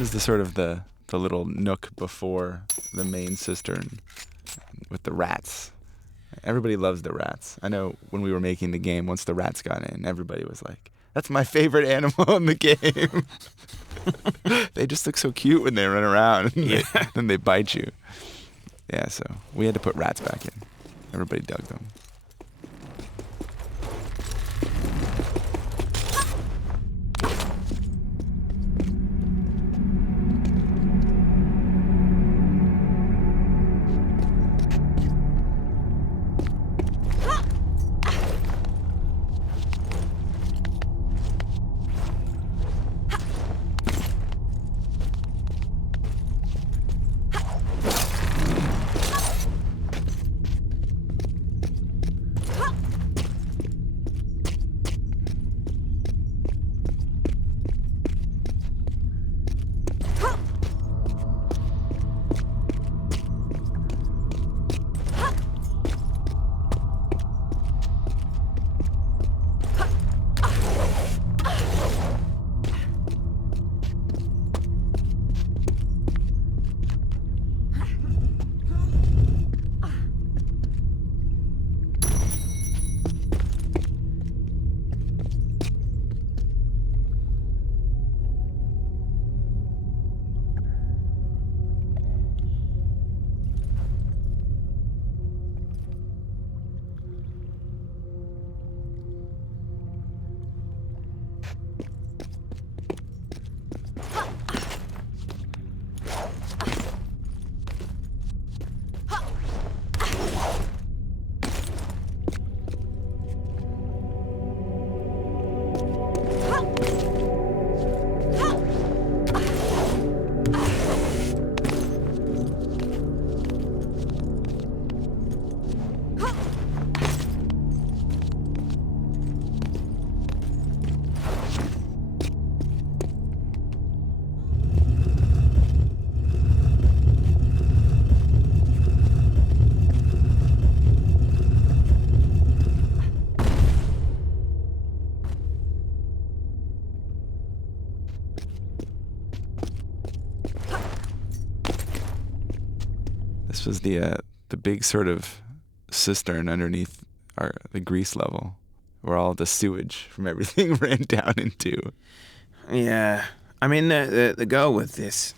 is the sort of the little nook before the main cistern with the rats. Everybody loves the rats. I know when we were making the game, once the rats got in, everybody was like, "That's my favorite animal in the game." They just look so cute when they run around and then they bite you. Yeah, so we had to put rats back in. Everybody dug them. This was the big sort of cistern underneath the grease level, where all the sewage from everything ran down into. Yeah, I mean the goal with this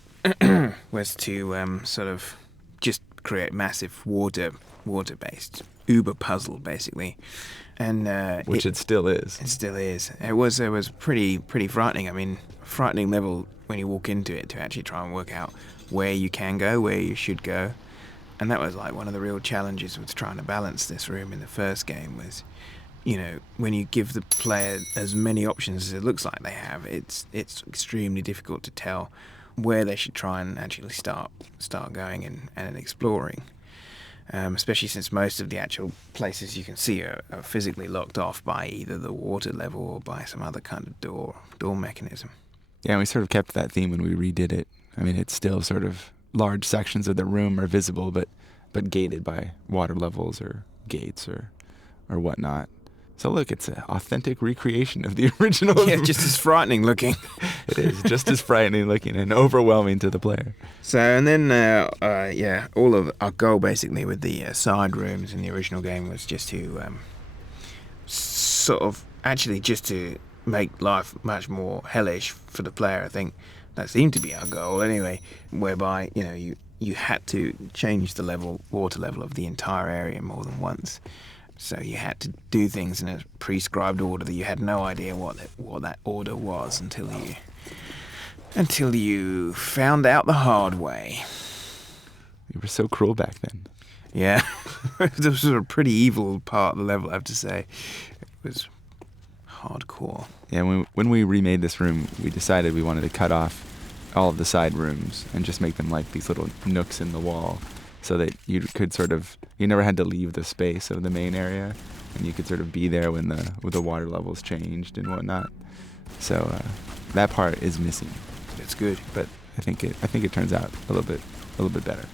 was to sort of just create massive water-based Uber puzzle, basically, and which it still is. It still is. It was pretty frightening. I mean, frightening level when you walk into it to actually try and work out where you can go, where you should go. And that was like one of the real challenges with trying to balance this room in the first game was, you know, when you give the player as many options as it looks like they have, it's extremely difficult to tell where they should try and actually start going and exploring. Especially since most of the actual places you can see are physically locked off by either the water level or by some other kind of door mechanism. Yeah, and we sort of kept that theme when we redid it. I mean, it's still sort of large sections of the room are visible, but gated by water levels or gates or whatnot. So look, it's an authentic recreation of the original. Yeah, just as frightening looking. It is just as frightening looking and overwhelming to the player. So, and then, all of our goal basically with the side rooms in the original game was just to sort of actually just to make life much more hellish for the player. I think that seemed to be our goal anyway, whereby, you know, you had to change the water level of the entire area more than once. So you had to do things in a prescribed order that you had no idea what that order was until you found out the hard way. You were so cruel back then. Yeah, this was a pretty evil part of the level, I have to say. It was hardcore. Yeah, when we remade this room, we decided we wanted to cut off all of the side rooms and just make them like these little nooks in the wall, so that you never had to leave the space of the main area, and you could sort of be there when the water levels changed and whatnot. So that part is missing. It's good, but I think it turns out a little bit better.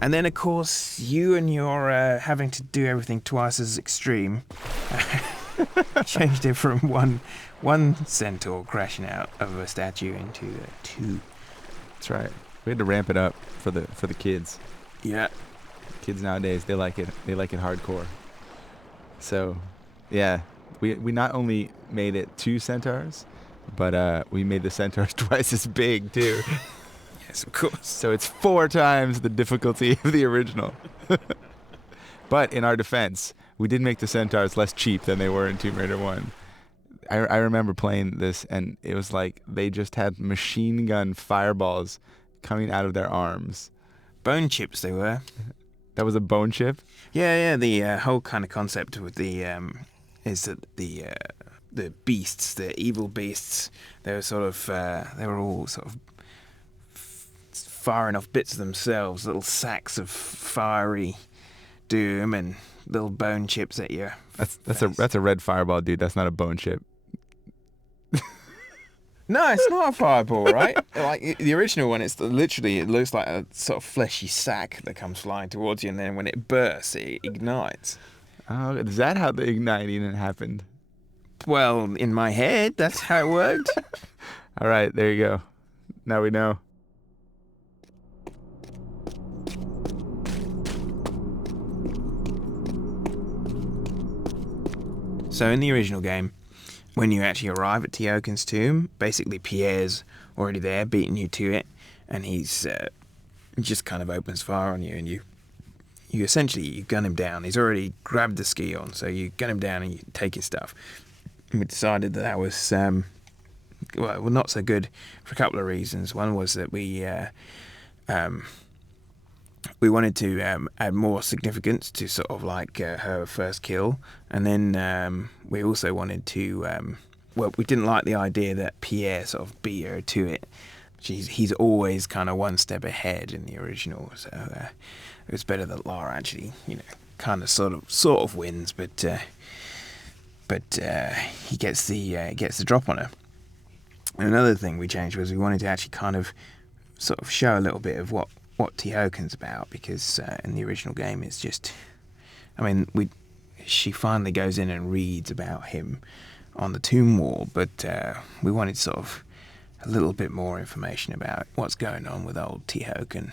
And then, of course, you and your having to do everything twice as extreme changed it from one centaur crashing out of a statue into two. That's right. We had to ramp it up for the kids. Yeah. Kids nowadays, they like it hardcore. So, yeah, we not only made it 2 centaurs, but we made the centaurs twice as big too. Yes, of course. So it's 4 times the difficulty of the original. But in our defense, we did make the centaurs less cheap than they were in Tomb Raider 1. I remember playing this, and it was like they just had machine gun fireballs coming out of their arms. Bone chips they were. That was a bone chip? Yeah. The whole kind of concept with the is that the beasts, the evil beasts, they were all sort of firing off bits of themselves, little sacks of fiery doom and little bone chips at you. That's a red fireball, dude. That's not a bone chip. No, it's not a fireball, right? Like the original one, it looks like a sort of fleshy sack that comes flying towards you, and then when it bursts, it ignites. Oh, is that how the igniting happened? Well, in my head, that's how it worked. All right, there you go. Now we know. So in the original game, when you actually arrive at Teoken's tomb, basically Pierre's already there, beating you to it, and he's just kind of opens fire on you, and you essentially gun him down. He's already grabbed the Scion, so you gun him down and you take his stuff. And we decided that was not so good for a couple of reasons. One was that we wanted to add more significance to sort of like her first kill, and then we also wanted to we didn't like the idea that Pierre sort of beat her to it. He's always kind of one step ahead in the original, so it was better that Lara actually, kind of sort of wins, but he gets the drop on her. And another thing we changed was we wanted to actually kind of sort of show a little bit of what Teoken's about, because in the original game it's just, she finally goes in and reads about him on the tomb wall, but we wanted sort of a little bit more information about what's going on with old Teoken.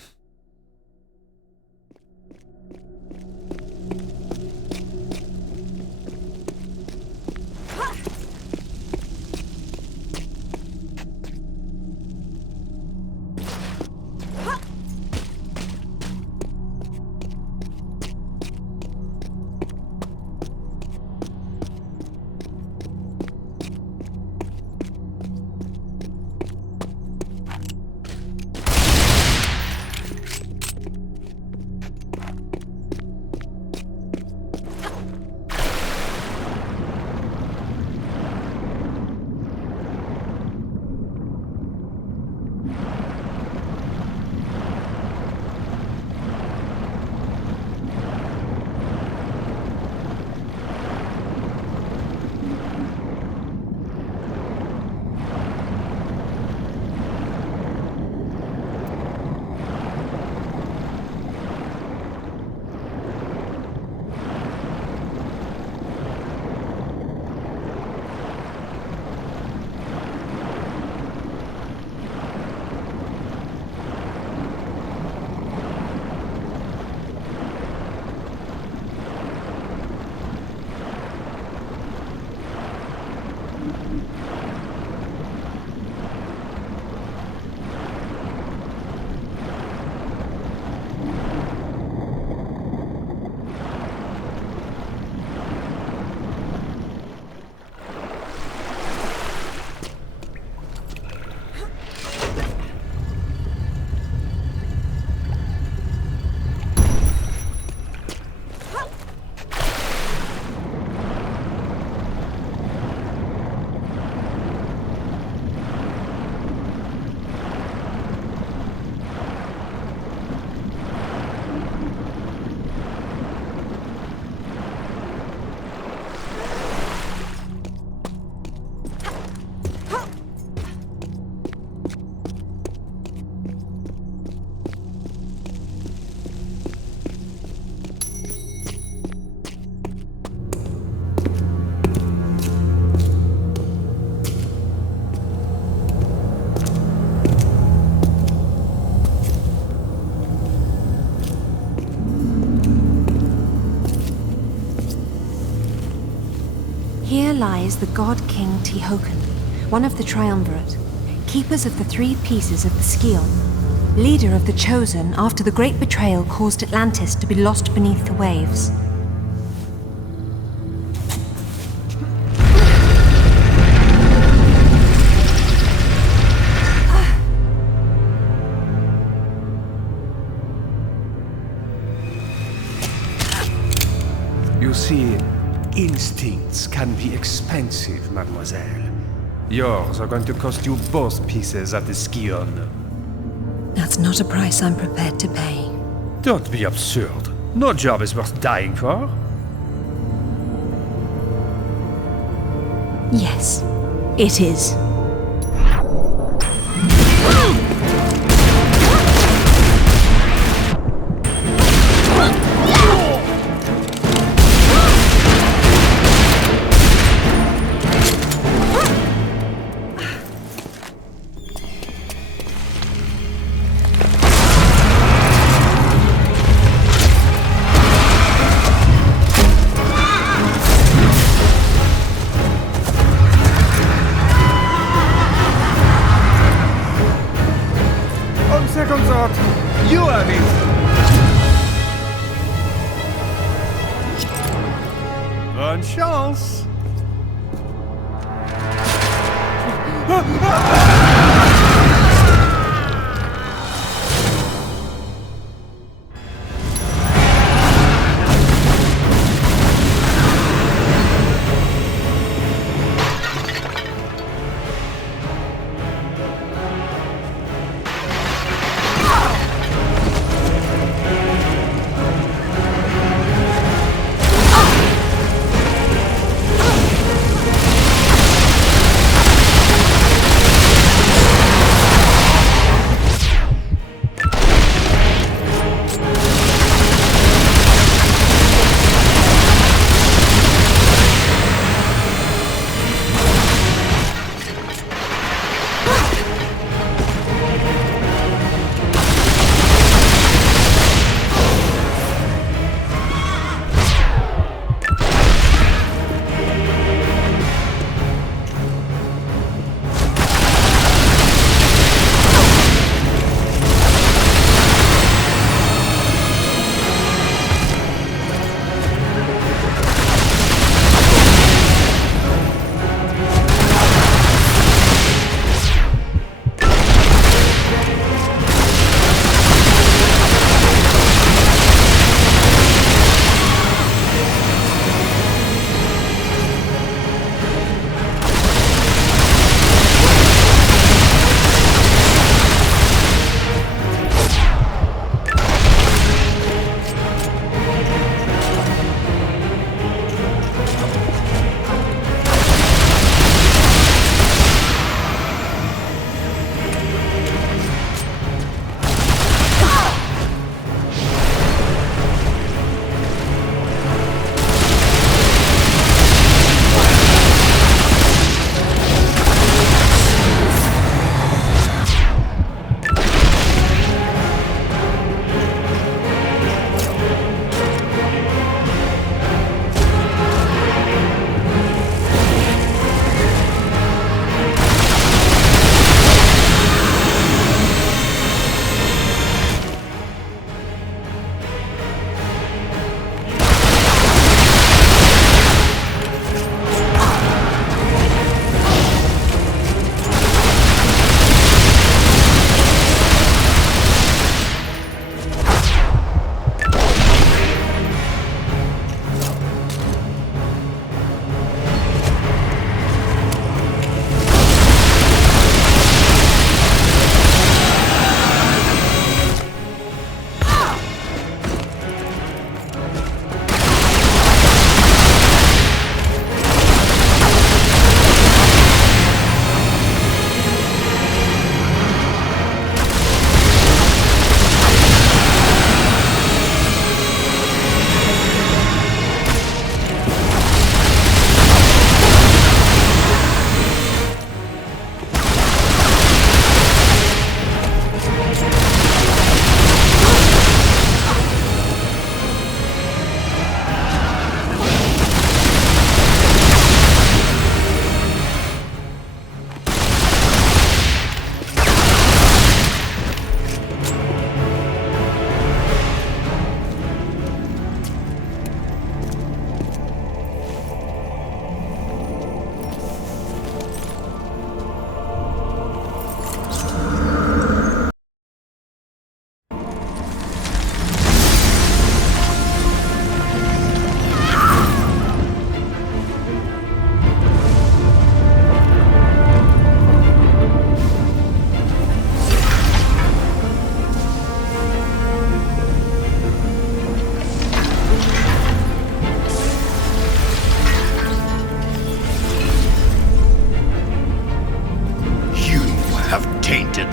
Here lies the god king Tihocan, one of the Triumvirate, keepers of the 3 pieces of the Scion, leader of the Chosen after the great betrayal caused Atlantis to be lost beneath the waves. You see, instincts can be expensive, mademoiselle. Yours are going to cost you both pieces of the Scion. That's not a price I'm prepared to pay. Don't be absurd. No job is worth dying for. Yes, it is. Second thought, you have it. Bonne chance.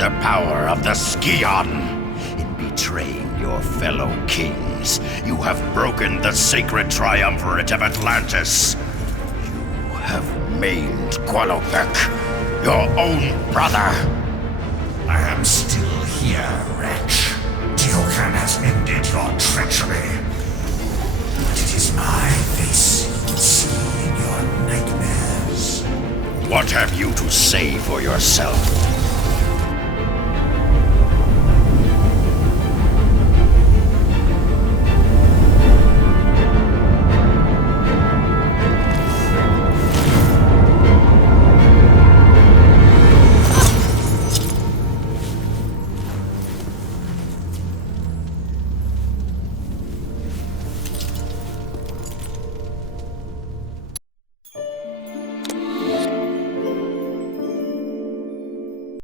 the power of the Scion. In betraying your fellow kings, you have broken the sacred triumvirate of Atlantis. You have maimed Qualopec, your own brother. I am still here, wretch. Teokan has ended your treachery. But it is my face you will see in your nightmares. What have you to say for yourself?